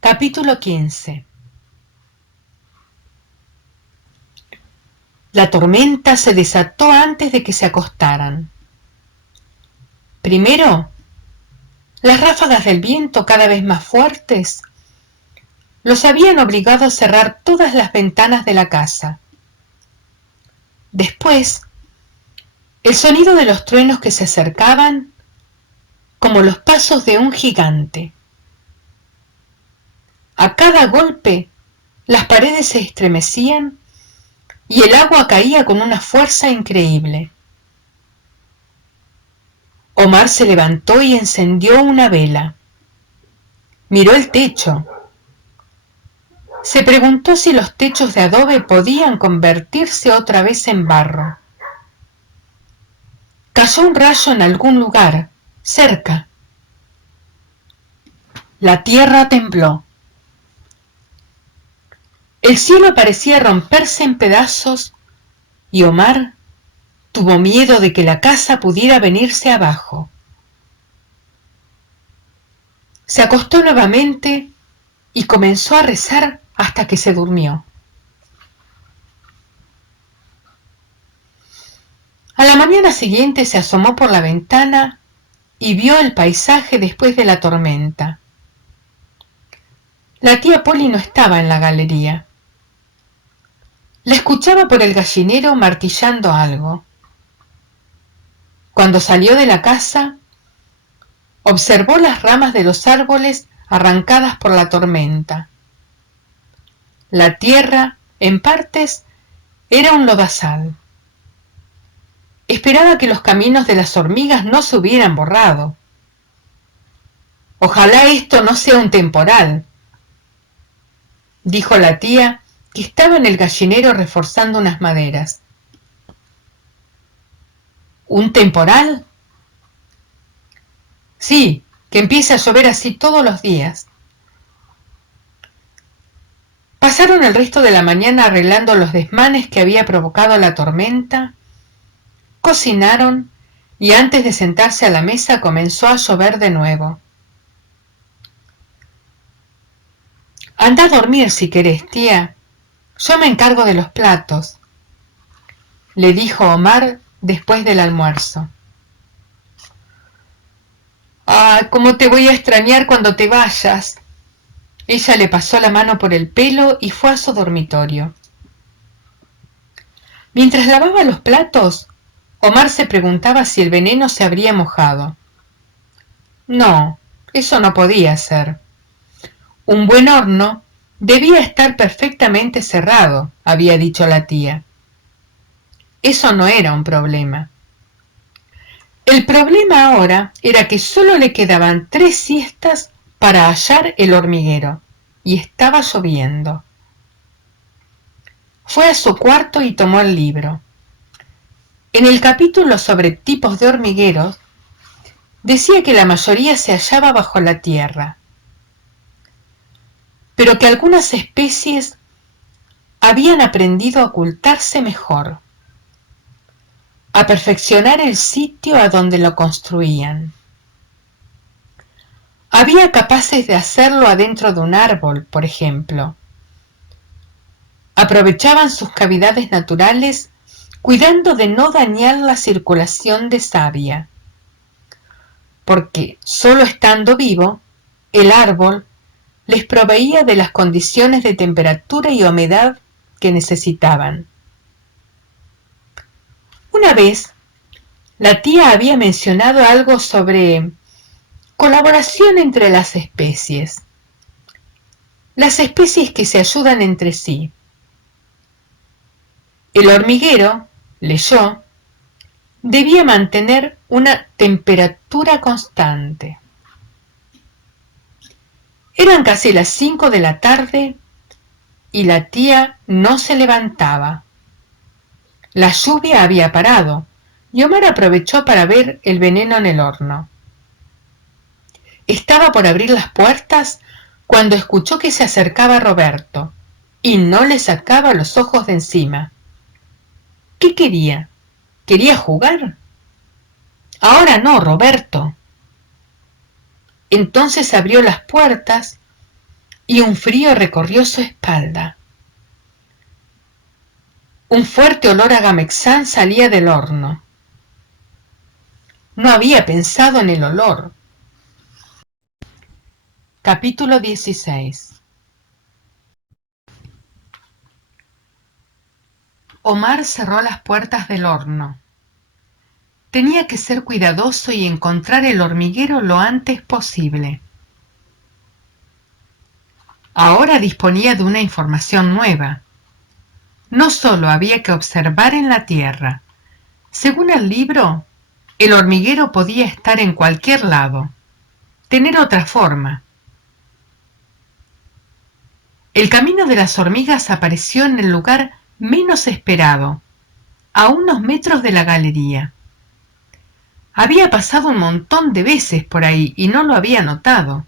Capítulo 15. La tormenta se desató antes de que se acostaran. Primero, las ráfagas del viento, cada vez más fuertes, los habían obligado a cerrar todas las ventanas de la casa. Después, el sonido de los truenos que se acercaban, como los pasos de un gigante. A cada golpe, las paredes se estremecían y el agua caía con una fuerza increíble. Omar se levantó y encendió una vela. Miró el techo. Se preguntó si los techos de adobe podían convertirse otra vez en barro. Cayó un rayo en algún lugar, cerca. La tierra tembló. El cielo parecía romperse en pedazos y Omar tuvo miedo de que la casa pudiera venirse abajo. Se acostó nuevamente y comenzó a rezar hasta que se durmió. A la mañana siguiente se asomó por la ventana y vio el paisaje después de la tormenta. La tía Polly no estaba en la galería. La escuchaba por el gallinero martillando algo. Cuando salió de la casa, observó las ramas de los árboles arrancadas por la tormenta. La tierra, en partes, era un lodazal. Esperaba que los caminos de las hormigas no se hubieran borrado. Ojalá esto no sea un temporal, dijo la tía, que estaba en el gallinero reforzando unas maderas. ¿Un temporal? Sí, que empiece a llover así todos los días. Pasaron el resto de la mañana arreglando los desmanes que había provocado la tormenta, cocinaron y antes de sentarse a la mesa comenzó a llover de nuevo. Anda a dormir si querés, tía. Yo me encargo de los platos, le dijo Omar después del almuerzo. Ah, cómo te voy a extrañar cuando te vayas. Ella le pasó la mano por el pelo y fue a su dormitorio. Mientras lavaba los platos, Omar se preguntaba si el veneno se habría mojado. No, eso no podía ser. Un buen horno debía estar perfectamente cerrado, había dicho la tía. Eso no era un problema. El problema ahora era que solo le quedaban 3 siestas para hallar el hormiguero, y estaba lloviendo. Fue a su cuarto y tomó el libro. En el capítulo sobre tipos de hormigueros, decía que la mayoría se hallaba bajo la tierra, pero que algunas especies habían aprendido a ocultarse mejor, a perfeccionar el sitio a donde lo construían. Había capaces de hacerlo adentro de un árbol, por ejemplo. Aprovechaban sus cavidades naturales cuidando de no dañar la circulación de savia, porque solo estando vivo, el árbol les proveía de las condiciones de temperatura y humedad que necesitaban. Una vez, la tía había mencionado algo sobre colaboración entre las especies que se ayudan entre sí. El hormiguero, leyó, debía mantener una temperatura constante. Eran casi las 5 de la tarde y la tía no se levantaba. La lluvia había parado y Omar aprovechó para ver el veneno en el horno. Estaba por abrir las puertas cuando escuchó que se acercaba Roberto y no le sacaba los ojos de encima. ¿Qué quería? ¿Quería jugar? Ahora no, Roberto. Entonces abrió las puertas y un frío recorrió su espalda. Un fuerte olor a gamexán salía del horno. No había pensado en el olor. Capítulo 16. Omar cerró las puertas del horno. Tenía que ser cuidadoso y encontrar el hormiguero lo antes posible. Ahora disponía de una información nueva. No solo había que observar en la tierra. Según el libro, el hormiguero podía estar en cualquier lado, tener otra forma. El camino de las hormigas apareció en el lugar menos esperado, a unos metros de la galería. Había pasado un montón de veces por ahí y no lo había notado.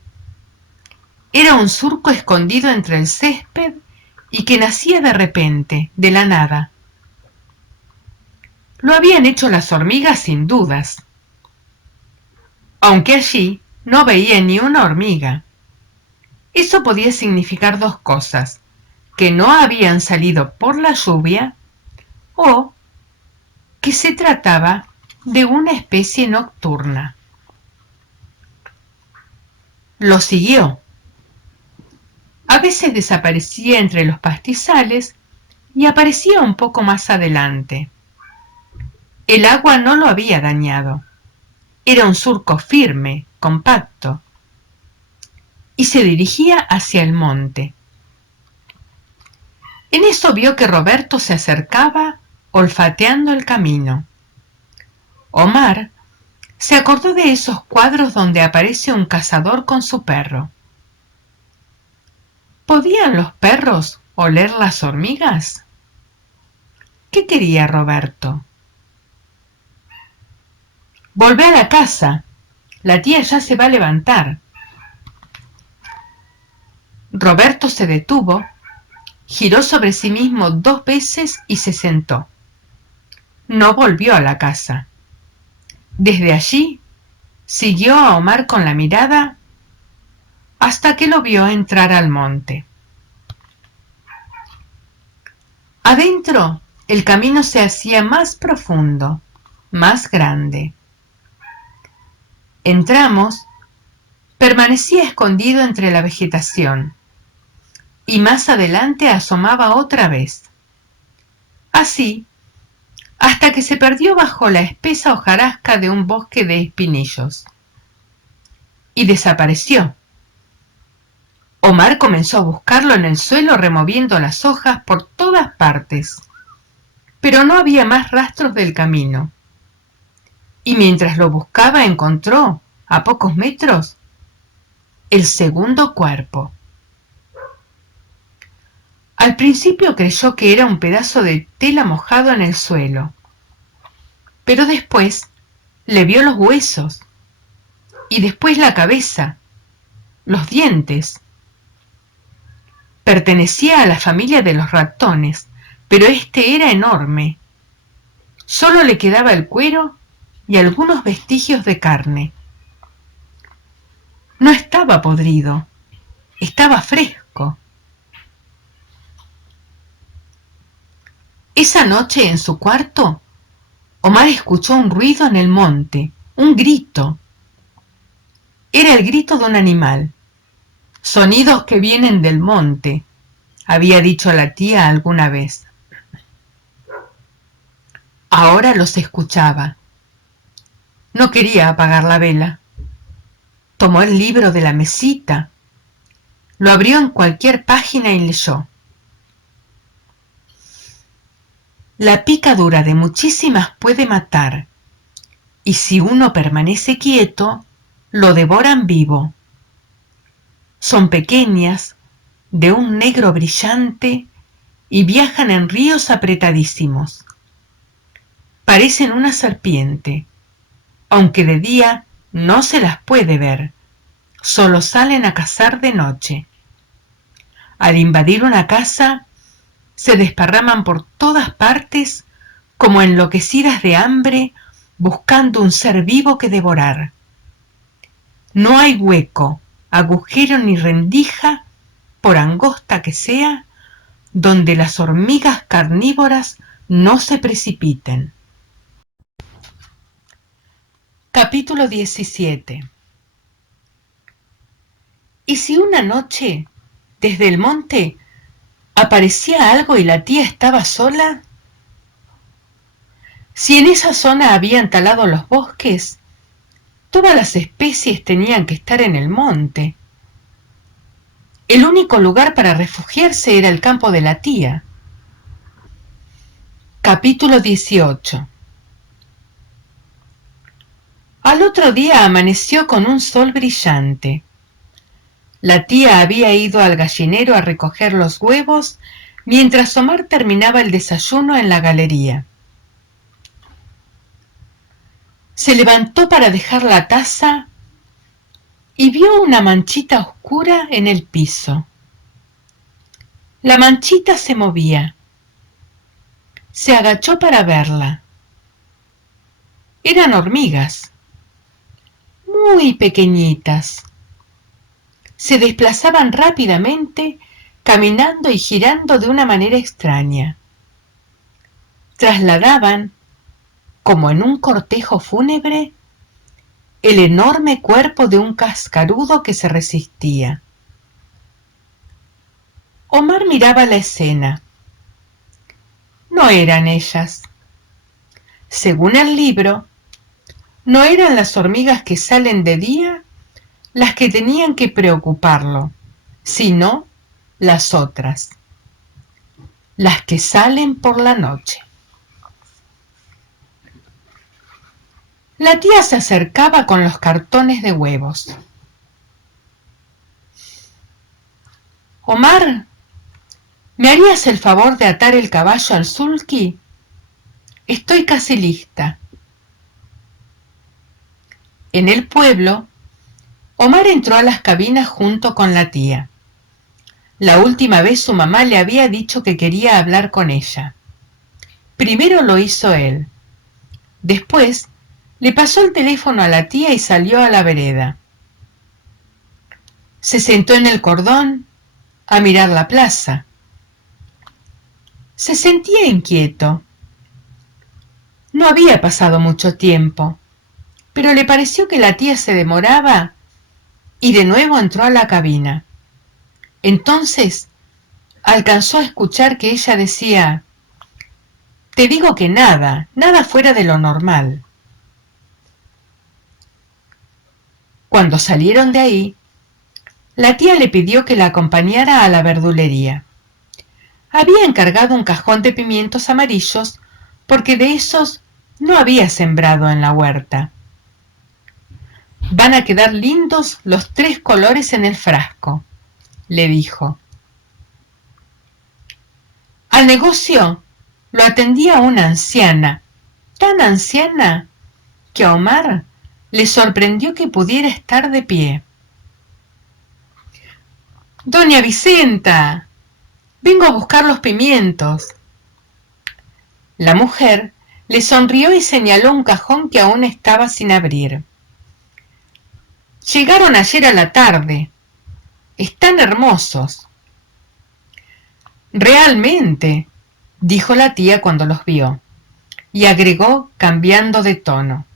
Era un surco escondido entre el césped y que nacía de repente, de la nada. Lo habían hecho las hormigas sin dudas, aunque allí no veía ni una hormiga. Eso podía significar dos cosas: que no habían salido por la lluvia o que se trataba de una especie nocturna. Lo siguió. A veces desaparecía entre los pastizales y aparecía un poco más adelante. El agua no lo había dañado. Era un surco firme, compacto, y se dirigía hacia el monte. En eso vio que Roberto se acercaba, olfateando el camino. Omar se acordó de esos cuadros donde aparece un cazador con su perro. ¿Podían los perros oler las hormigas? ¿Qué quería Roberto? Volvé a la casa. La tía ya se va a levantar. Roberto se detuvo, giró sobre sí mismo 2 veces y se sentó. No volvió a la casa. Desde allí siguió a Omar con la mirada hasta que lo vio entrar al monte. Adentro el camino se hacía más profundo, más grande. Entramos, permanecía escondido entre la vegetación, y más adelante asomaba otra vez. Así, hasta que se perdió bajo la espesa hojarasca de un bosque de espinillos. Y desapareció. Omar comenzó a buscarlo en el suelo removiendo las hojas por todas partes, pero no había más rastros del camino. Y mientras lo buscaba encontró, a pocos metros, el segundo cuerpo. Al principio creyó que era un pedazo de tela mojado en el suelo, pero después le vio los huesos, y después la cabeza, los dientes. Pertenecía a la familia de los ratones, pero este era enorme. Solo le quedaba el cuero y algunos vestigios de carne. No estaba podrido, estaba fresco. Esa noche en su cuarto, Omar escuchó un ruido en el monte, un grito. Era el grito de un animal. Sonidos que vienen del monte, había dicho la tía alguna vez. Ahora los escuchaba. No quería apagar la vela. Tomó el libro de la mesita, lo abrió en cualquier página y leyó. La picadura de muchísimas puede matar, y si uno permanece quieto, lo devoran vivo. Son pequeñas, de un negro brillante, y viajan en ríos apretadísimos. Parecen una serpiente, aunque de día no se las puede ver, solo salen a cazar de noche. Al invadir una casa, se desparraman por todas partes como enloquecidas de hambre, buscando un ser vivo que devorar. No hay hueco, agujero ni rendija por angosta que sea, donde las hormigas carnívoras no se precipiten. Capítulo 17. ¿Y si una noche, desde el monte, aparecía algo y la tía estaba sola? Si en esa zona habían talado los bosques, todas las especies tenían que estar en el monte. El único lugar para refugiarse era el campo de la tía. Capítulo 18. Al otro día amaneció con un sol brillante. La tía había ido al gallinero a recoger los huevos mientras Omar terminaba el desayuno en la galería. Se levantó para dejar la taza y vio una manchita oscura en el piso. La manchita se movía. Se agachó para verla. Eran hormigas, muy pequeñitas. Se desplazaban rápidamente, caminando y girando de una manera extraña. Trasladaban, como en un cortejo fúnebre, el enorme cuerpo de un cascarudo que se resistía. Omar miraba la escena. No eran ellas. Según el libro, no eran las hormigas que salen de día las que tenían que preocuparlo, sino las otras, las que salen por la noche. La tía se acercaba con los cartones de huevos. Omar, ¿me harías el favor de atar el caballo al sulky? Estoy casi lista. En el pueblo, Omar entró a las cabinas junto con la tía. La última vez su mamá le había dicho que quería hablar con ella. Primero lo hizo él. Después le pasó el teléfono a la tía y salió a la vereda. Se sentó en el cordón a mirar la plaza. Se sentía inquieto. No había pasado mucho tiempo, pero le pareció que la tía se demoraba y de nuevo entró a la cabina. Entonces alcanzó a escuchar que ella decía: «Te digo que nada fuera de lo normal». Cuando salieron de ahí, la tía le pidió que la acompañara a la verdulería. Había encargado un cajón de pimientos amarillos porque de esos no había sembrado en la huerta. «Van a quedar lindos los 3 colores en el frasco», le dijo. Al negocio lo atendía una anciana, tan anciana que a Omar le sorprendió que pudiera estar de pie. «Doña Vicenta, vengo a buscar los pimientos». La mujer le sonrió y señaló un cajón que aún estaba sin abrir. «Llegaron ayer a la tarde. Están hermosos». «Realmente», dijo la tía cuando los vio, y agregó cambiando de tono: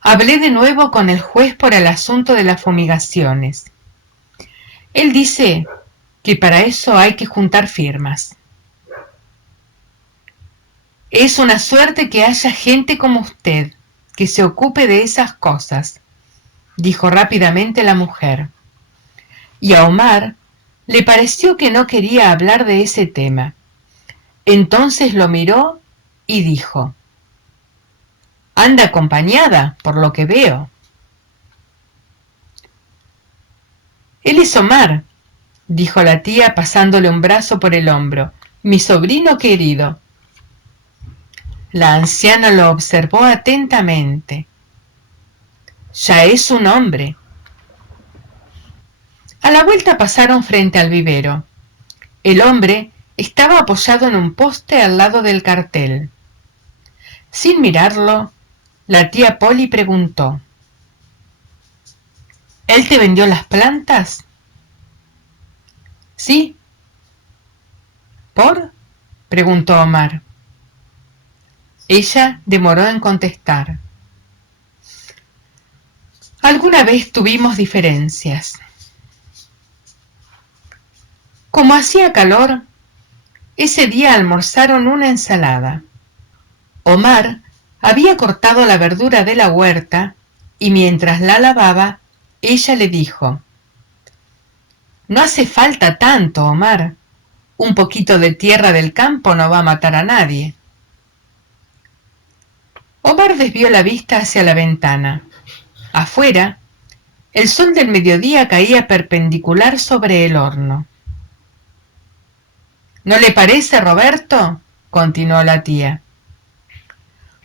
«Hablé de nuevo con el juez por el asunto de las fumigaciones. Él dice que para eso hay que juntar firmas». «Es una suerte que haya gente como usted que se ocupe de esas cosas», dijo rápidamente la mujer. Y a Omar le pareció que no quería hablar de ese tema. Entonces lo miró y dijo: «Anda acompañada, por lo que veo». «Él es Omar», dijo la tía pasándole un brazo por el hombro, «mi sobrino querido». La anciana lo observó atentamente. «Ya es un hombre». A la vuelta pasaron frente al vivero. El hombre estaba apoyado en un poste al lado del cartel. Sin mirarlo, la tía Polly preguntó: «¿Él te vendió las plantas?». Sí. ¿Por? Preguntó Omar. Ella demoró en contestar. Alguna vez tuvimos diferencias. Como hacía calor, ese día almorzaron una ensalada. Omar había cortado la verdura de la huerta y mientras la lavaba, ella le dijo: No hace falta tanto, Omar. Un poquito de tierra del campo no va a matar a nadie. Omar desvió la vista hacia la ventana. Afuera, el sol del mediodía caía perpendicular sobre el horno. ¿No le parece, Roberto?, continuó la tía.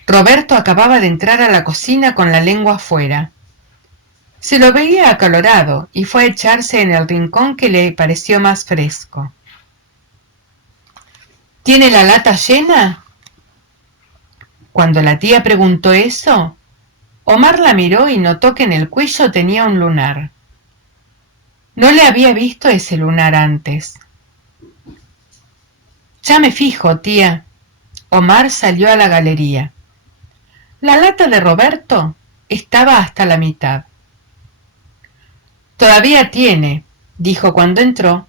Roberto acababa de entrar a la cocina con la lengua afuera. Se lo veía acalorado y fue a echarse en el rincón que le pareció más fresco. ¿Tiene la lata llena? Cuando la tía preguntó eso, Omar la miró y notó que en el cuello tenía un lunar. No le había visto ese lunar antes. Ya me fijo, tía. Omar salió a la galería. La lata de Roberto estaba hasta la mitad. Todavía tiene, dijo cuando entró,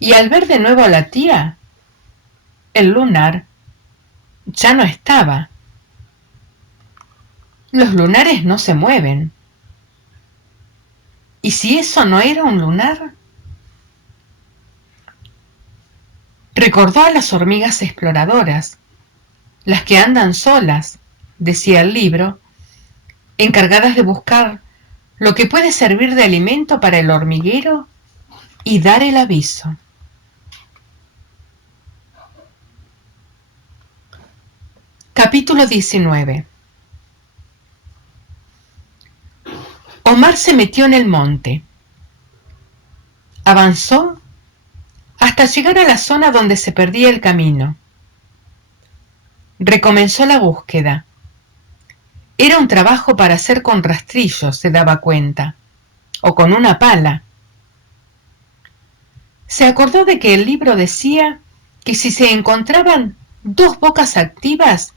y al ver de nuevo a la tía, el lunar ya no estaba. Los lunares no se mueven. ¿Y si eso no era un lunar? Recordó a las hormigas exploradoras, las que andan solas, decía el libro, encargadas de buscar lo que puede servir de alimento para el hormiguero y dar el aviso. Capítulo 19. Omar se metió en el monte. Avanzó hasta llegar a la zona donde se perdía el camino. Recomenzó la búsqueda. Era un trabajo para hacer con rastrillos, se daba cuenta, o con una pala. Se acordó de que el libro decía que si se encontraban dos bocas activas,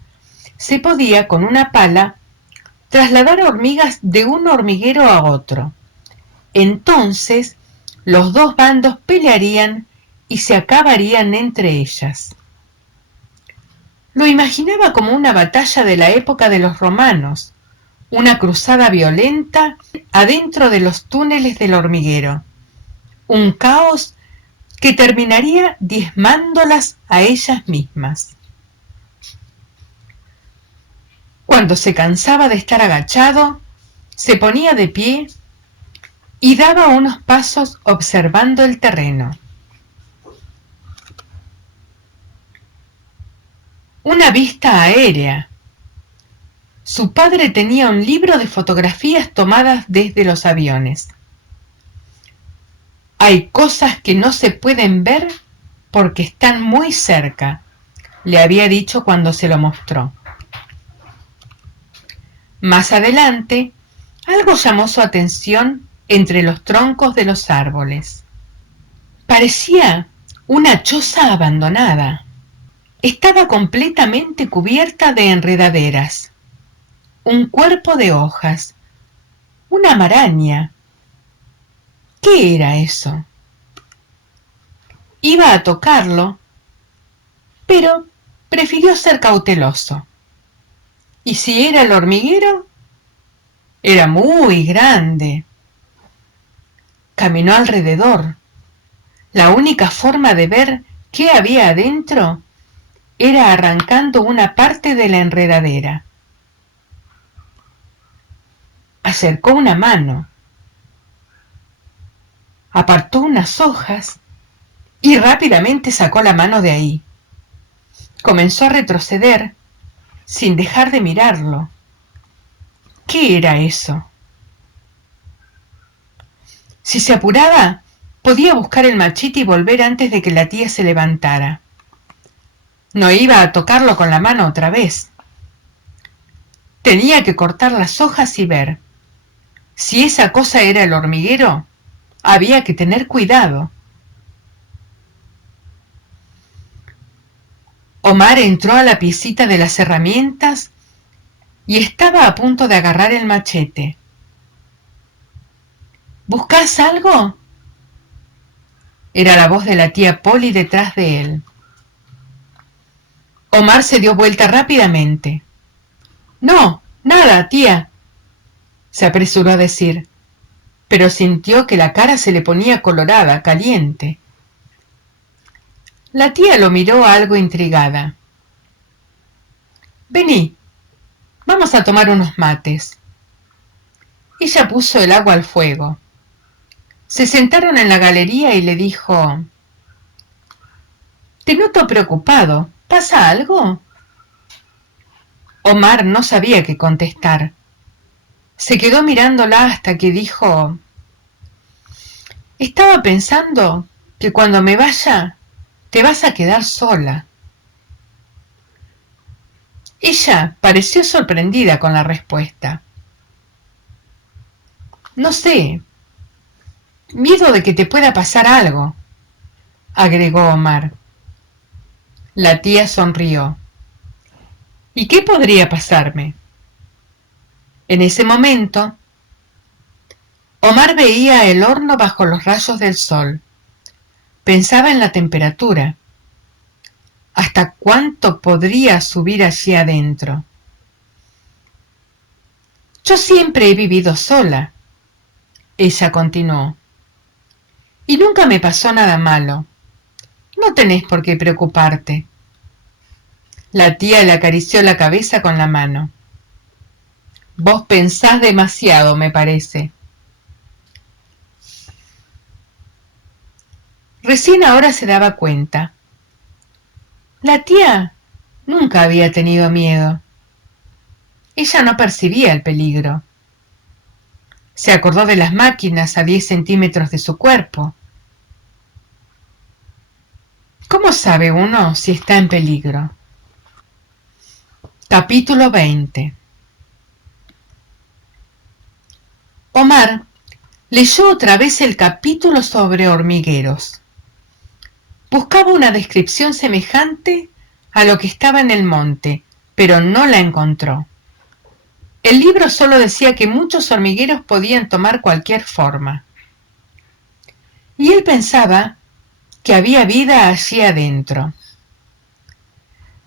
se podía con una pala trasladar hormigas de un hormiguero a otro. Entonces, los dos bandos pelearían y se acabarían entre ellas. Lo imaginaba como una batalla de la época de los romanos, una cruzada violenta adentro de los túneles del hormiguero, un caos que terminaría diezmándolas a ellas mismas. Cuando se cansaba de estar agachado, se ponía de pie y daba unos pasos observando el terreno. Una vista aérea. Su padre tenía un libro de fotografías tomadas desde los aviones. Hay cosas que no se pueden ver porque están muy cerca, le había dicho cuando se lo mostró. Más adelante, algo llamó su atención entre los troncos de los árboles. Parecía una choza abandonada. Estaba completamente cubierta de enredaderas, un cuerpo de hojas, una maraña. ¿Qué era eso? Iba a tocarlo, pero prefirió ser cauteloso. ¿Y si era el hormiguero? Era muy grande. Caminó alrededor. La única forma de ver qué había adentro era arrancando una parte de la enredadera. Acercó una mano, apartó unas hojas y rápidamente sacó la mano de ahí. Comenzó a retroceder sin dejar de mirarlo. ¿Qué era eso? Si se apuraba, podía buscar el machete y volver antes de que la tía se levantara. No iba a tocarlo con la mano otra vez. Tenía que cortar las hojas y ver. Si esa cosa era el hormiguero, había que tener cuidado. Omar entró a la piecita de las herramientas y estaba a punto de agarrar el machete. ¿Buscás algo? Era la voz de la tía Polly detrás de él. Omar se dio vuelta rápidamente. No, nada, tía, se apresuró a decir, pero sintió que la cara se le ponía colorada, caliente. La tía lo miró algo intrigada. Vení, vamos a tomar unos mates. Ella puso el agua al fuego. Se sentaron en la galería y le dijo: Te noto preocupado. ¿Pasa algo? Omar no sabía qué contestar. Se quedó mirándola hasta que dijo: Estaba pensando que cuando me vaya te vas a quedar sola. Ella pareció sorprendida con la respuesta. No sé, miedo de que te pueda pasar algo, agregó Omar. La tía sonrió. ¿Y qué podría pasarme? En ese momento, Omar veía el horno bajo los rayos del sol. Pensaba en la temperatura. ¿Hasta cuánto podría subir allí adentro? Yo siempre he vivido sola, ella continuó, y nunca me pasó nada malo. No tenés por qué preocuparte. La tía le acarició la cabeza con la mano. Vos pensás demasiado, me parece. Recién ahora se daba cuenta. La tía nunca había tenido miedo. Ella no percibía el peligro. Se acordó de las máquinas a 10 centímetros de su cuerpo. ¿Cómo sabe uno si está en peligro? Capítulo 20. Omar leyó otra vez el capítulo sobre hormigueros. Buscaba una descripción semejante a lo que estaba en el monte, pero no la encontró. El libro solo decía que muchos hormigueros podían tomar cualquier forma. Y él pensaba que había vida allí adentro.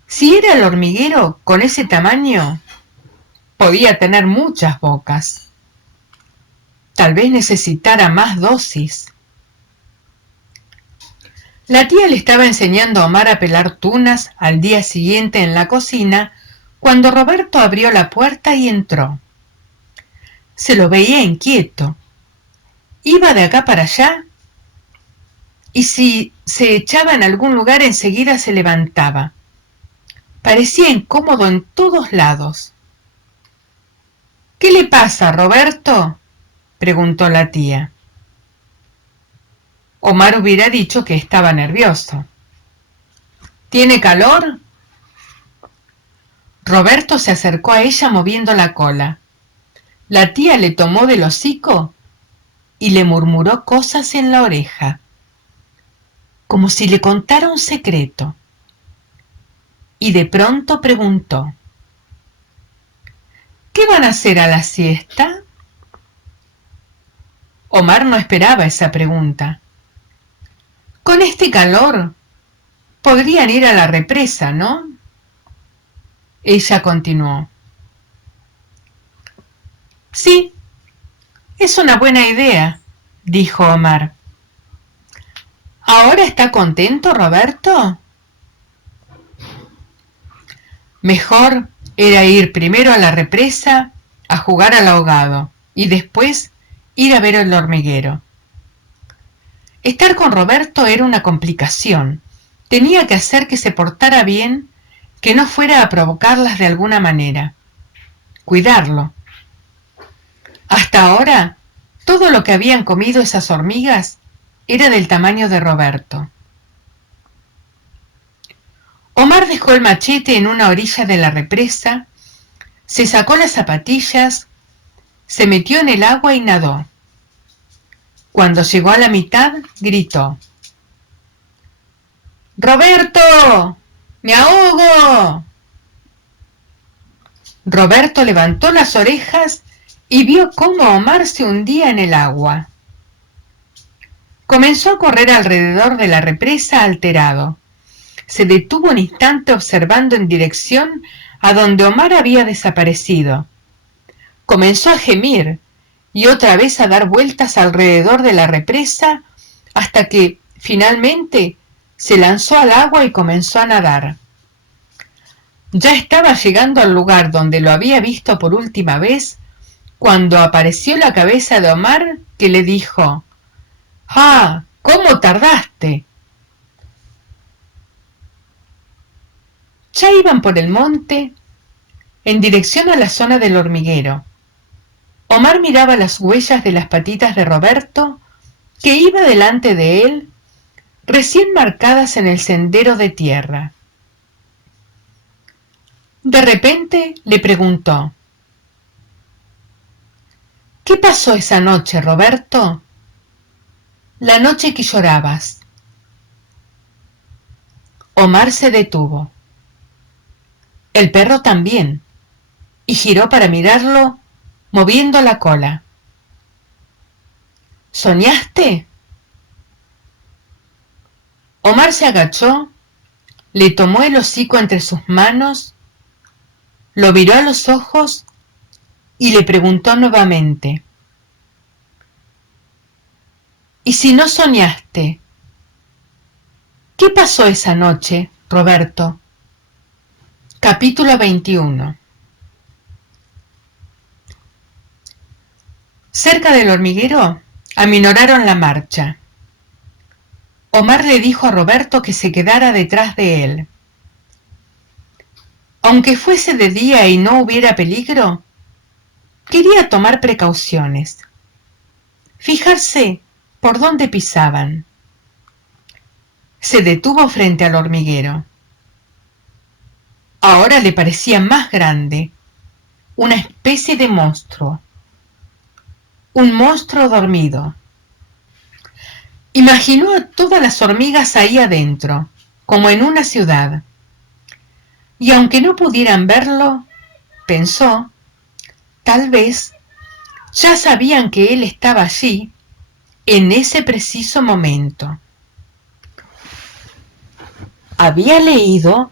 Si era el hormiguero con ese tamaño, podía tener muchas bocas. Tal vez necesitara más dosis. La tía le estaba enseñando a Omar a pelar tunas al día siguiente en la cocina cuando Roberto abrió la puerta y entró. Se lo veía inquieto. Iba de acá para allá y si se echaba en algún lugar enseguida se levantaba. Parecía incómodo en todos lados. ¿Qué le pasa, Roberto?, preguntó la tía. Omar hubiera dicho que estaba nervioso. ¿Tiene calor? Roberto se acercó a ella moviendo la cola. La tía le tomó del hocico y le murmuró cosas en la oreja, como si le contara un secreto. Y de pronto preguntó: ¿Qué van a hacer a la siesta? Omar no esperaba esa pregunta. Con este calor, podrían ir a la represa, ¿no? Ella continuó. Sí, es una buena idea, dijo Omar. ¿Ahora está contento, Roberto? Mejor era ir primero a la represa a jugar al ahogado y después ir a ver el hormiguero. Estar con Roberto era una complicación. Tenía que hacer que se portara bien, que no fuera a provocarlas de alguna manera. Cuidarlo. Hasta ahora, todo lo que habían comido esas hormigas era del tamaño de Roberto. Omar dejó el machete en una orilla de la represa, se sacó las zapatillas, se metió en el agua y nadó. Cuando llegó a la mitad, gritó: ¡Roberto! ¡Me ahogo! Roberto levantó las orejas y vio cómo Omar se hundía en el agua. Comenzó a correr alrededor de la represa alterado. Se detuvo un instante observando en dirección a donde Omar había desaparecido. Comenzó a gemir y otra vez a dar vueltas alrededor de la represa hasta que, finalmente, se lanzó al agua y comenzó a nadar. Ya estaba llegando al lugar donde lo había visto por última vez cuando apareció la cabeza de Omar, que le dijo: «¡Ah! ¿Cómo tardaste?». Ya iban por el monte en dirección a la zona del hormiguero. Omar miraba las huellas de las patitas de Roberto, que iba delante de él, recién marcadas en el sendero de tierra. De repente le preguntó: «¿Qué pasó esa noche, Roberto?». «La noche que llorabas». Omar se detuvo. El perro también, y giró para mirarlo, moviendo la cola. «¿Soñaste?». Omar se agachó, le tomó el hocico entre sus manos, lo miró a los ojos y le preguntó nuevamente: «¿Y si no soñaste? ¿Qué pasó esa noche, Roberto?». Capítulo 21. Cerca del hormiguero aminoraron la marcha. Omar le dijo a Roberto que se quedara detrás de él. Aunque fuese de día y no hubiera peligro, quería tomar precauciones, fijarse por dónde pisaban. Se detuvo frente al hormiguero. Ahora le parecía más grande, una especie de monstruo. Un monstruo dormido. Imaginó a todas las hormigas ahí adentro, como en una ciudad. Y aunque no pudieran verlo, pensó, tal vez ya sabían que él estaba allí en ese preciso momento. Había leído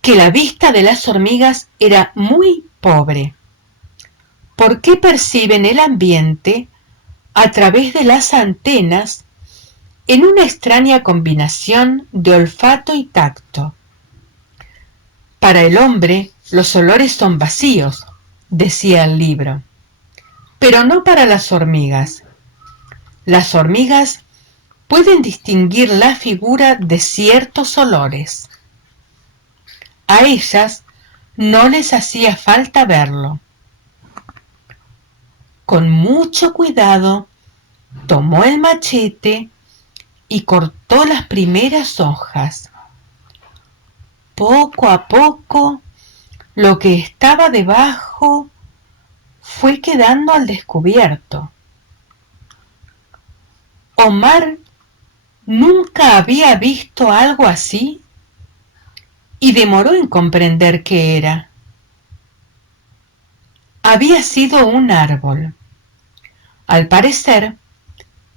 que la vista de las hormigas era muy pobre, porque perciben el ambiente a través de las antenas en una extraña combinación de olfato y tacto. Para el hombre, los olores son vacíos, decía el libro, pero no para las hormigas. Las hormigas pueden distinguir la figura de ciertos olores. A ellas no les hacía falta verlo. Con mucho cuidado, tomó el machete y cortó las primeras hojas. Poco a poco, lo que estaba debajo fue quedando al descubierto. Omar nunca había visto algo así y demoró en comprender qué era. Había sido un árbol. Al parecer,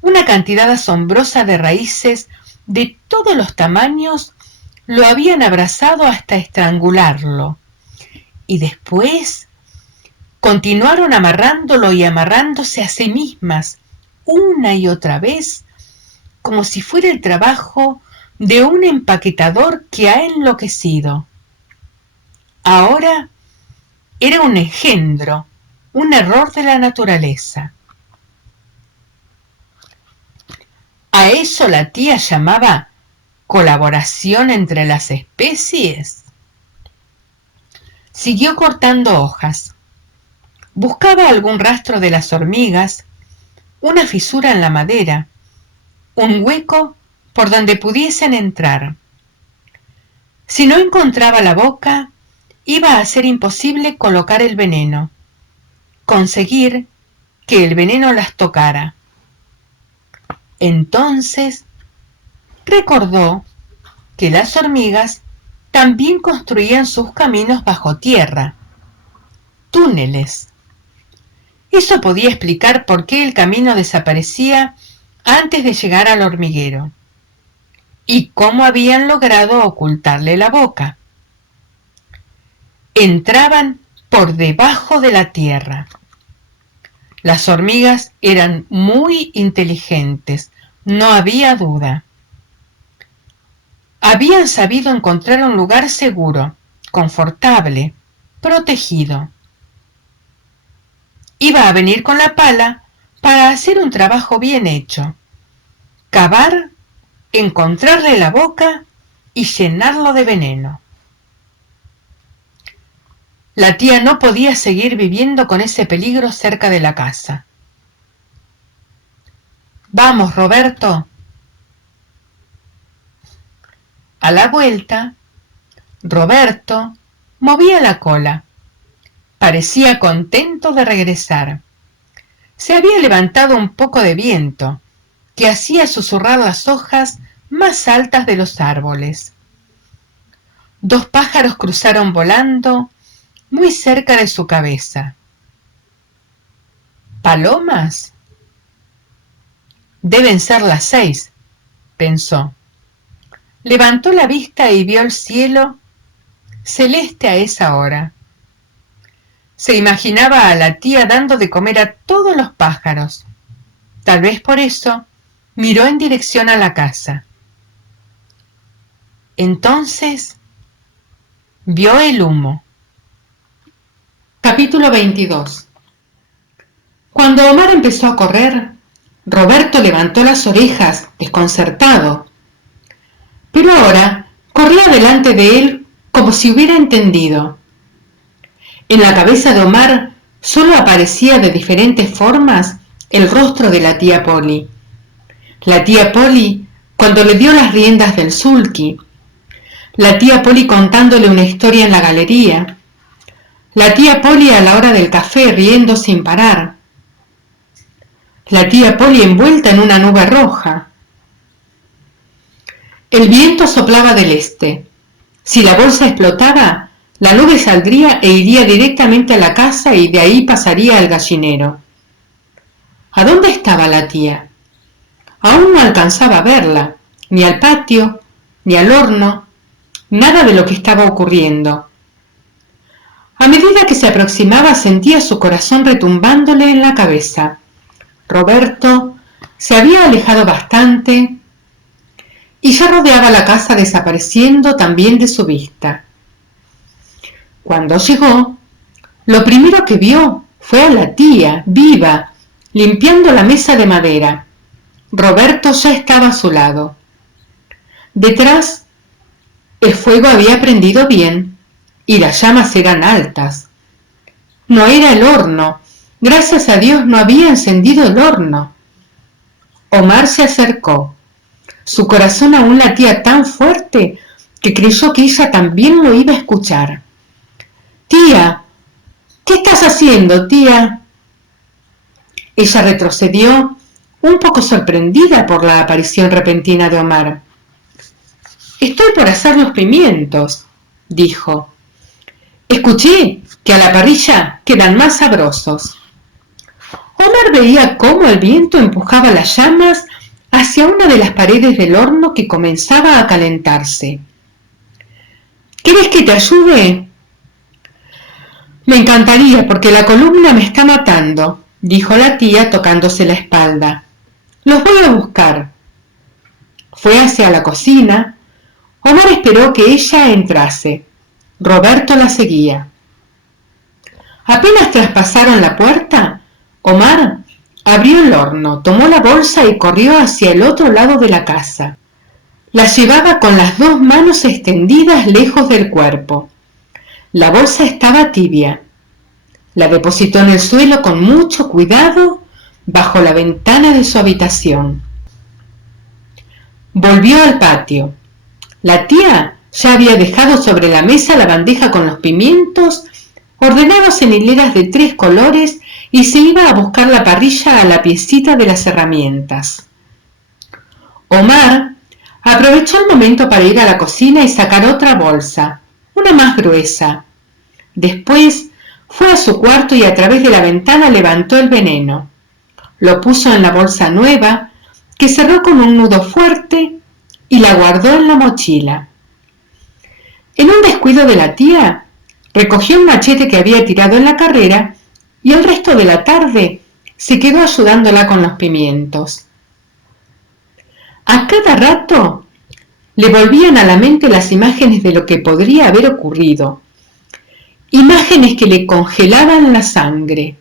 una cantidad asombrosa de raíces de todos los tamaños lo habían abrazado hasta estrangularlo, y después continuaron amarrándolo y amarrándose a sí mismas, una y otra vez, como si fuera el trabajo de un empaquetador que ha enloquecido. Ahora era un engendro, un error de la naturaleza. ¿A eso la tía llamaba colaboración entre las especies? Siguió cortando hojas. Buscaba algún rastro de las hormigas, una fisura en la madera, un hueco por donde pudiesen entrar. Si no encontraba la boca, iba a ser imposible colocar el veneno, conseguir que el veneno las tocara. Entonces recordó que las hormigas también construían sus caminos bajo tierra, túneles. Eso podía explicar por qué el camino desaparecía antes de llegar al hormiguero y cómo habían logrado ocultarle la boca. Entraban por debajo de la tierra. Las hormigas eran muy inteligentes, no había duda. Habían sabido encontrar un lugar seguro, confortable, protegido. Iba a venir con la pala para hacer un trabajo bien hecho: cavar, encontrarle la boca y llenarlo de veneno. La tía no podía seguir viviendo con ese peligro cerca de la casa. «Vamos, Roberto». A la vuelta, Roberto movía la cola. Parecía contento de regresar. Se había levantado un poco de viento, que hacía susurrar las hojas más altas de los árboles. Dos pájaros cruzaron volando muy cerca de su cabeza. ¿Palomas? Deben ser las 6, pensó. Levantó la vista y vio el cielo celeste a esa hora. Se imaginaba a la tía dando de comer a todos los pájaros. Tal vez por eso miró en dirección a la casa. Entonces vio el humo. Capítulo 22. Cuando Omar empezó a correr, Roberto levantó las orejas, desconcertado. Pero ahora corría delante de él como si hubiera entendido. En la cabeza de Omar solo aparecía de diferentes formas el rostro de la tía Polly. La tía Polly cuando le dio las riendas del sulky, la tía Polly contándole una historia en la galería, la tía Polly a la hora del café riendo sin parar, la tía Polly envuelta en una nube roja. El viento soplaba del este. Si la bolsa explotaba, la nube saldría e iría directamente a la casa y de ahí pasaría al gallinero. ¿A dónde estaba la tía? Aún no alcanzaba a verla, ni al patio, ni al horno, nada de lo que estaba ocurriendo. A medida que se aproximaba sentía su corazón retumbándole en la cabeza. Roberto se había alejado bastante y ya rodeaba la casa desapareciendo también de su vista. Cuando llegó, lo primero que vio fue a la tía, viva, limpiando la mesa de madera. Roberto ya estaba a su lado. Detrás, el fuego había prendido bien y las llamas eran altas. No era el horno. Gracias a Dios no había encendido el horno. Omar se acercó. Su corazón aún latía tan fuerte que creyó que ella también lo iba a escuchar. «Tía, ¿qué estás haciendo, tía?» Ella retrocedió, un poco sorprendida por la aparición repentina de Omar. «Estoy por hacer los pimientos», dijo. «Escuché que a la parrilla quedan más sabrosos». Omar veía cómo el viento empujaba las llamas hacia una de las paredes del horno que comenzaba a calentarse. «¿Querés que te ayude?» «Me encantaría, porque la columna me está matando», dijo la tía tocándose la espalda. «Los voy a buscar». Fue hacia la cocina. Omar esperó que ella entrase. Roberto la seguía. Apenas traspasaron la puerta, Omar abrió el horno, tomó la bolsa y corrió hacia el otro lado de la casa. La llevaba con las dos manos extendidas lejos del cuerpo. La bolsa estaba tibia. La depositó en el suelo con mucho cuidado bajo la ventana de su habitación. Volvió al patio. La tía ya había dejado sobre la mesa la bandeja con los pimientos, ordenados en hileras de 3 colores, y se iba a buscar la parrilla a la piecita de las herramientas. Omar Aprovechó el momento para ir a la cocina y sacar otra bolsa, una más gruesa. Después fue a su cuarto y a través de la ventana levantó el veneno. Lo puso en la bolsa nueva, que cerró con un nudo fuerte, y la guardó en la mochila. En un descuido de la tía, recogió un machete que había tirado en la carrera y el resto de la tarde se quedó ayudándola con los pimientos. A cada rato le volvían a la mente las imágenes de lo que podría haber ocurrido, imágenes que le congelaban la sangre.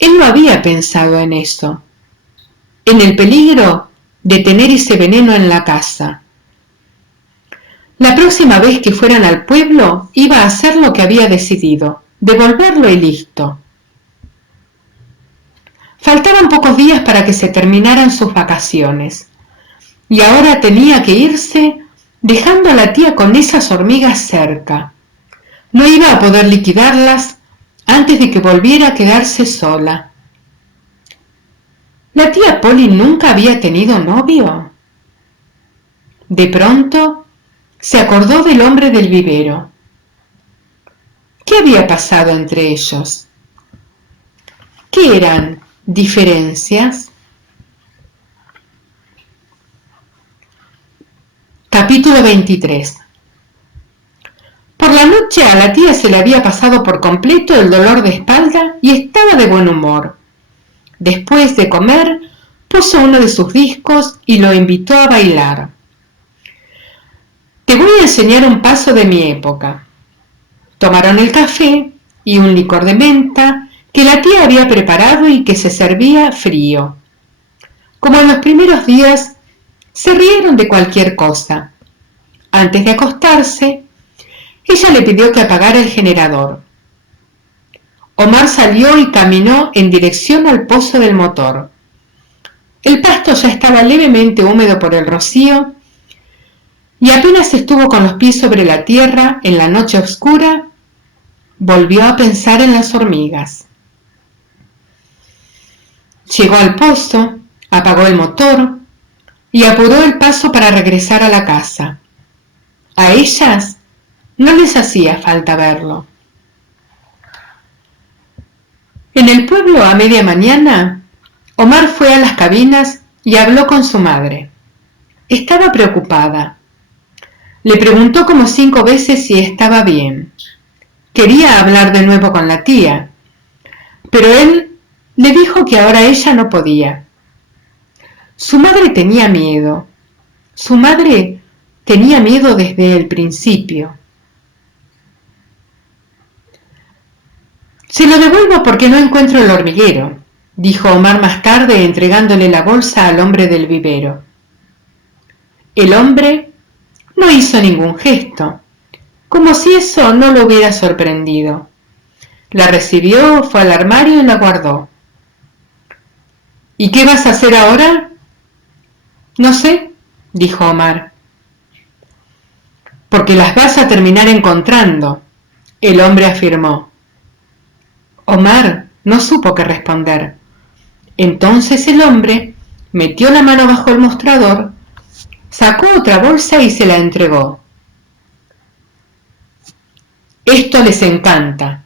Él no había pensado en eso, en el peligro de tener ese veneno en la casa. La próxima vez que fueran al pueblo iba a hacer lo que había decidido, devolverlo y listo. Faltaban pocos días para que se terminaran sus vacaciones, y ahora tenía que irse dejando a la tía con esas hormigas cerca. No iba a poder liquidarlas antes de que volviera a quedarse sola. ¿La tía Polly nunca había tenido novio? De pronto se acordó del hombre del vivero. ¿Qué había pasado entre ellos? ¿Qué eran diferencias? Capítulo 23. Por la noche a la tía se le había pasado por completo el dolor de espalda y estaba de buen humor. Después de comer, puso uno de sus discos y lo invitó a bailar. Te voy a enseñar un paso de mi época. Tomaron el café y un licor de menta que la tía había preparado y que se servía frío. Como en los primeros días, se rieron de cualquier cosa. Antes de acostarse, ella le pidió que apagara el generador. Omar salió y caminó en dirección al pozo del motor. El pasto ya estaba levemente húmedo por el rocío y apenas estuvo con los pies sobre la tierra en la noche oscura, volvió a pensar en las hormigas. Llegó al pozo, apagó el motor y apuró el paso para regresar a la casa. A ellas no les hacía falta verlo. En el pueblo a media mañana, Omar fue a las cabinas y habló con su madre. Estaba preocupada. Le preguntó como 5 veces si estaba bien. Quería hablar de nuevo con la tía, pero él le dijo que ahora ella no podía. Su madre tenía miedo. Su madre tenía miedo desde el principio. Se lo devuelvo porque no encuentro el hormiguero, dijo Omar más tarde entregándole la bolsa al hombre del vivero. El hombre no hizo ningún gesto, como si eso no lo hubiera sorprendido. La recibió, fue al armario y la guardó. ¿Y qué vas a hacer ahora? No sé, dijo Omar. Porque las vas a terminar encontrando, el hombre afirmó. Omar no supo qué responder. Entonces el hombre metió la mano bajo el mostrador, sacó otra bolsa y se la entregó. Esto les encanta.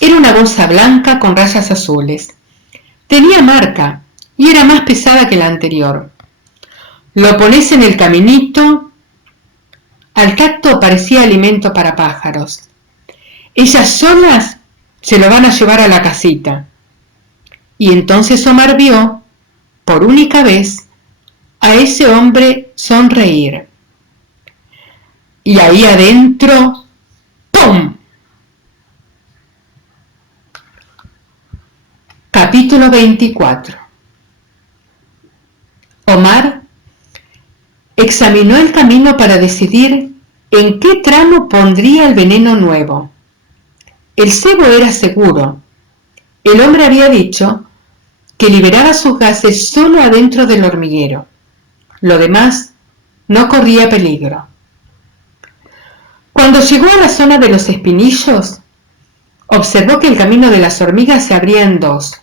Era una bolsa blanca con rayas azules. Tenía marca y era más pesada que la anterior. Lo pones en el caminito. Al tacto parecía alimento para pájaros. Ellas solas se lo van a llevar a la casita. Y entonces Omar vio, por única vez, a ese hombre sonreír. Y ahí adentro, ¡pum! Capítulo 24. Omar examinó el camino para decidir en qué tramo pondría el veneno nuevo. El cebo era seguro. El hombre había dicho que liberaba sus gases solo adentro del hormiguero. Lo demás no corría peligro. Cuando llegó a la zona de los espinillos, observó que el camino de las hormigas se abría en 2.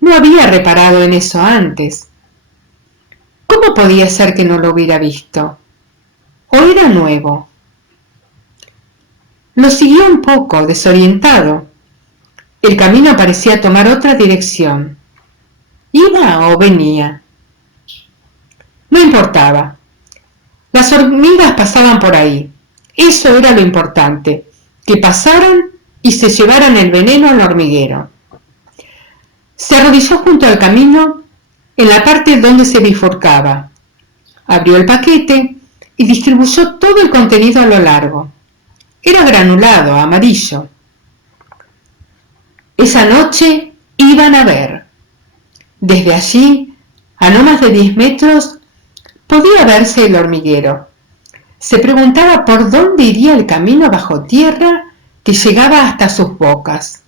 No había reparado en eso antes. ¿Cómo podía ser que no lo hubiera visto? ¿O era nuevo? Lo siguió un poco, desorientado. El camino parecía tomar otra dirección. ¿Iba o venía? No importaba. Las hormigas pasaban por ahí. Eso era lo importante, que pasaran y se llevaran el veneno al hormiguero. Se arrodilló junto al camino en la parte donde se bifurcaba. Abrió el paquete y distribuyó todo el contenido a lo largo. Era granulado, amarillo. Esa noche iban a ver. Desde allí, a no más de 10 metros, podía verse el hormiguero. Se preguntaba por dónde iría el camino bajo tierra que llegaba hasta sus bocas.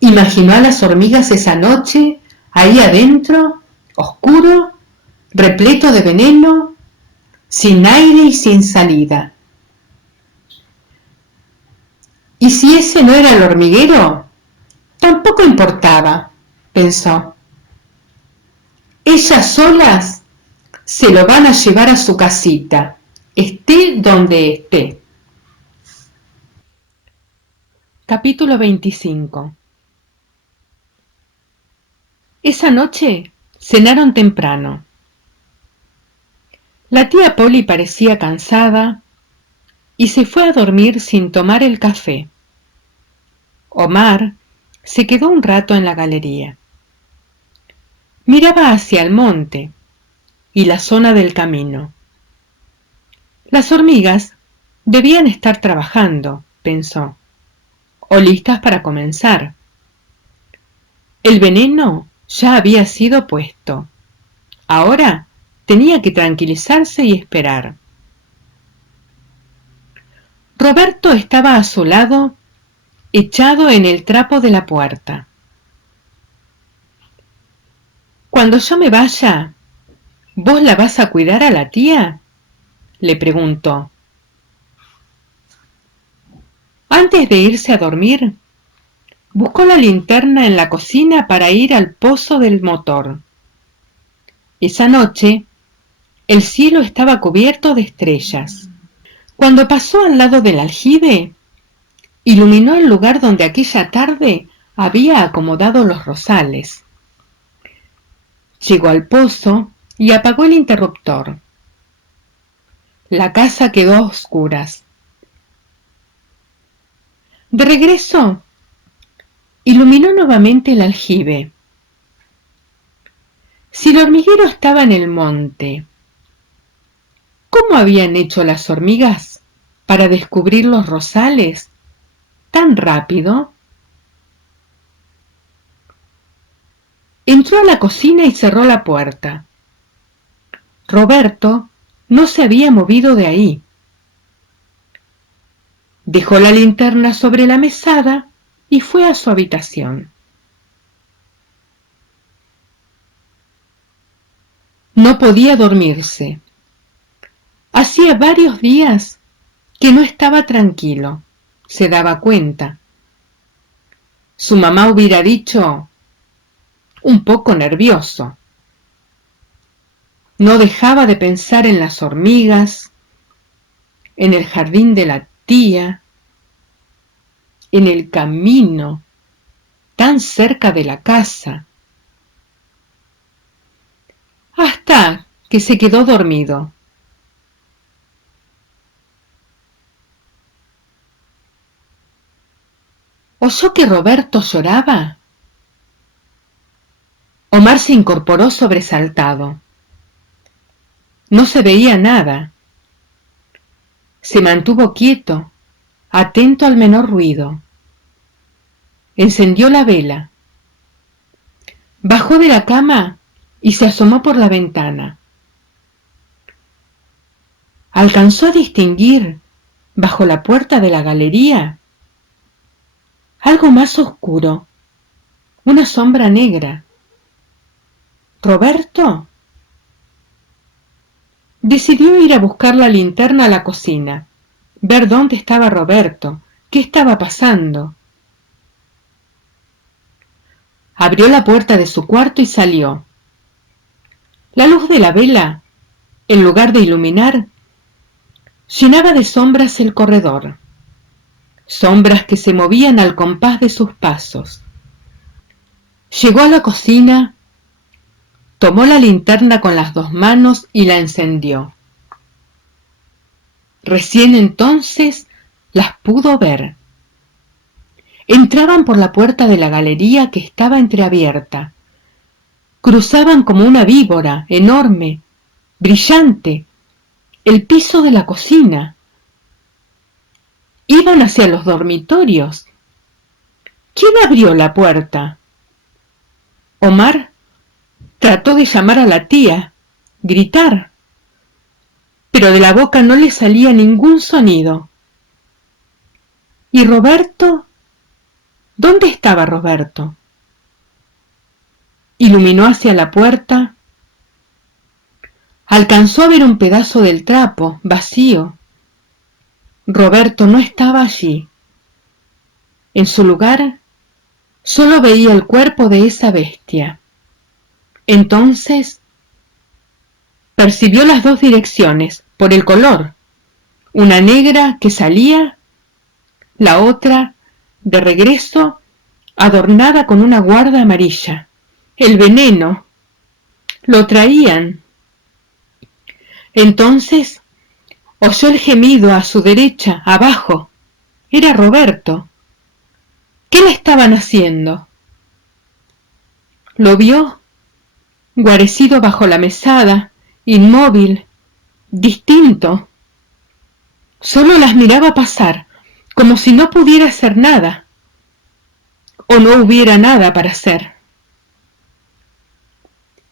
Imaginó a las hormigas esa noche, ahí adentro, oscuro, repleto de veneno, sin aire y sin salida. ¿Y si ese no era el hormiguero? Tampoco importaba, pensó. Ellas solas se lo van a llevar a su casita, esté donde esté. Capítulo 25. Esa noche cenaron temprano. La tía Polly parecía cansada y se fue a dormir sin tomar el café. Omar se quedó un rato en la galería. Miraba hacia el monte y la zona del camino. Las hormigas debían estar trabajando, pensó, o listas para comenzar. El veneno ya había sido puesto. Ahora tenía que tranquilizarse y esperar. Roberto estaba a su lado, echado en el trapo de la puerta. Cuando yo me vaya, ¿vos la vas a cuidar a la tía?, le preguntó. Antes de irse a dormir, buscó la linterna en la cocina para ir al pozo del motor. Esa noche, el cielo estaba cubierto de estrellas. Cuando pasó al lado del aljibe, iluminó el lugar donde aquella tarde había acomodado los rosales. Llegó al pozo y apagó el interruptor. La casa quedó a oscuras. De regreso, iluminó nuevamente el aljibe. Si el hormiguero estaba en el monte, ¿cómo habían hecho las hormigas para descubrir los rosales tan rápido? Entró a la cocina y cerró la puerta. Roberto no se había movido de ahí. Dejó la linterna sobre la mesada y fue a su habitación. No podía dormirse. Hacía varios días que no estaba tranquilo, se daba cuenta. Su mamá hubiera dicho, un poco nervioso. No dejaba de pensar en las hormigas, en el jardín de la tía, en el camino, tan cerca de la casa, hasta que se quedó dormido. ¿Oyó que Roberto lloraba? Omar se incorporó sobresaltado. No se veía nada. Se mantuvo quieto, atento al menor ruido. Encendió la vela. Bajó de la cama y se asomó por la ventana. Alcanzó a distinguir, bajo la puerta de la galería, algo más oscuro, una sombra negra. ¿Roberto? Decidió ir a buscar la linterna a la cocina, ver dónde estaba Roberto, qué estaba pasando. Abrió la puerta de su cuarto y salió. La luz de la vela, en lugar de iluminar, llenaba de sombras el corredor, sombras que se movían al compás de sus pasos. Llegó a la cocina, tomó la linterna con las dos manos y la encendió. Recién entonces las pudo ver. Entraban por la puerta de la galería que estaba entreabierta. Cruzaban como una víbora enorme, brillante, el piso de la cocina. Iban hacia los dormitorios. ¿Quién abrió la puerta? Omar trató de llamar a la tía, gritar, pero de la boca no le salía ningún sonido. ¿Y Roberto? ¿Dónde estaba Roberto? Iluminó hacia la puerta. Alcanzó a ver un pedazo del trapo, vacío. Roberto no estaba allí. En su lugar, solo veía el cuerpo de esa bestia. Entonces, percibió las dos direcciones, por el color. Una negra que salía, la otra, de regreso, adornada con una guarda amarilla. El veneno. Lo traían. Entonces oyó el gemido a su derecha, abajo. Era Roberto. ¿Qué le estaban haciendo? Lo vio, guarecido bajo la mesada, inmóvil, distinto. Solo las miraba pasar, como si no pudiera hacer nada, o no hubiera nada para hacer.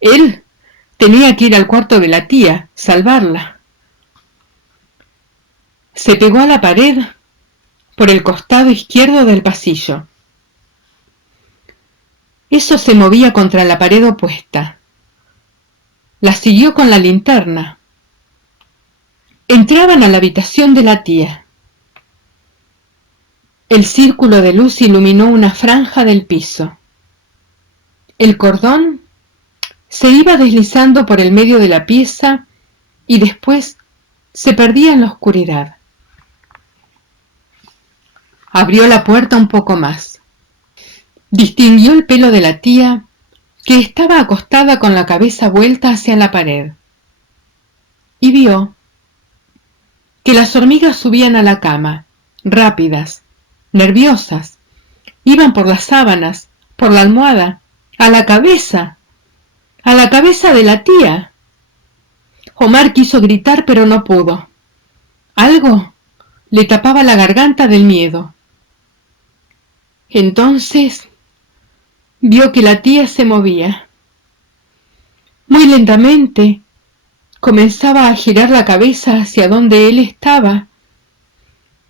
Él tenía que ir al cuarto de la tía, salvarla. Se pegó a la pared por el costado izquierdo del pasillo. Eso se movía contra la pared opuesta. La siguió con la linterna. Entraban a la habitación de la tía. El círculo de luz iluminó una franja del piso. El cordón se iba deslizando por el medio de la pieza y después se perdía en la oscuridad. Abrió la puerta un poco más. Distinguió el pelo de la tía, que estaba acostada con la cabeza vuelta hacia la pared, y vio que las hormigas subían a la cama, rápidas, nerviosas, iban por las sábanas, por la almohada, a la cabeza de la tía. Omar quiso gritar, pero no pudo. Algo le tapaba la garganta del miedo. Entonces vio que la tía se movía. Muy lentamente comenzaba a girar la cabeza hacia donde él estaba,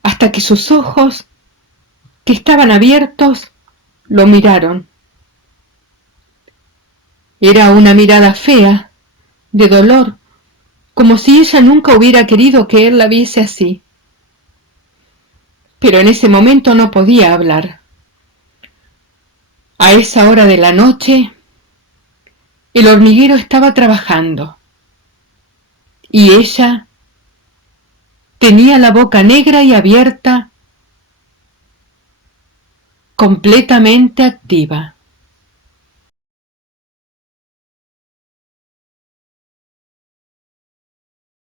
hasta que sus ojos, que estaban abiertos, lo miraron. Era una mirada fea, de dolor, como si ella nunca hubiera querido que él la viese así. Pero en ese momento no podía hablar. A esa hora de la noche, el hormiguero estaba trabajando, y ella tenía la boca negra y abierta, completamente activa.